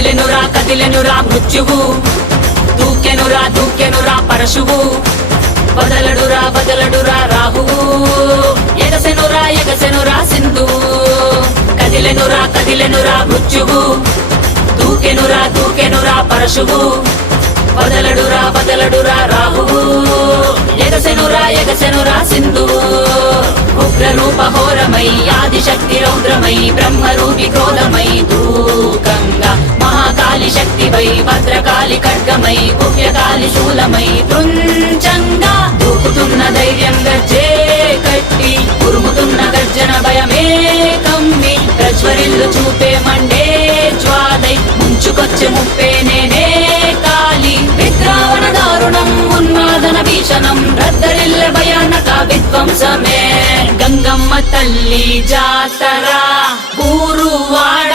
కదిలెనురా మృత్యువు, దూకెనురా పరశువు, వదలడురా రాహువు, ఎగసెనురా సింధువు. కదిలెనురా మృత్యువు, దూకెనురా పరశువు, వదలడురా రాహువు, ఎగసెనురా సింధువు. ఉగ్రరూప ఘోరమై ఆదిశక్తి రౌద్రమై బ్రహ్మరూపి క్రోధమై దూకంగా మహాకాళి శక్తివై భద్రకాళి ఖడ్గమై గుహ్యకాళి శూలమై కృంచంగా దూకుతున్న ధైర్యం గర్జే కట్టి ఉరుముతున్న గర్జన భయమే కమ్మి ప్రజ్వరిల్లు చూపే మండే జ్వాలై ముంచుకొచ్చే ముప్పే నేనే కాళి. విద్రావణ దారుణం ఉన్మాదన భీషణం రద్దరిల్ల భయానక విధ్వంసమే. గంగమ్మ తల్లి జాతర ఊరు వాడ